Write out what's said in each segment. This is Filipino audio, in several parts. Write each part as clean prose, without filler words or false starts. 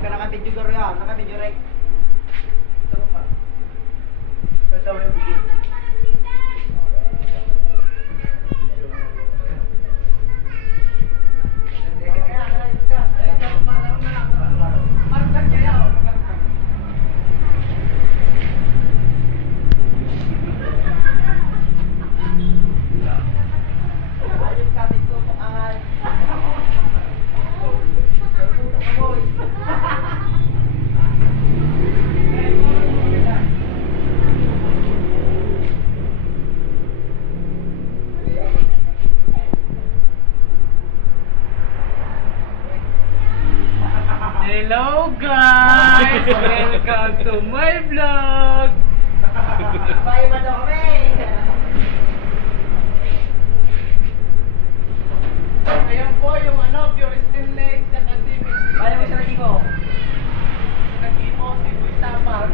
Live ka naka-video garo yan, naka-video rec. Saka pa. Kasama yung video. Hello guys! Welcome to my vlog! Bye ba daw kami? Ayan po yung pure stainless na kasi may Bye mo siya nag-ibo. nag-ipo si Boy Tabang.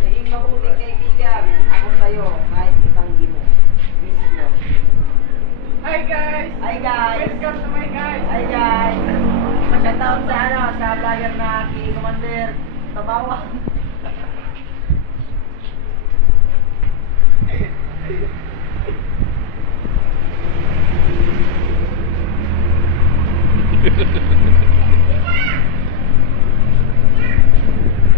Naging mabuting kaibigan ako sa'yo kahit itanggi mo. Miss mo. Hi guys! Hi guys! Welcome to my guys! Hi guys! Shoutout sa sa vlogger na Ki Commander Tabawa.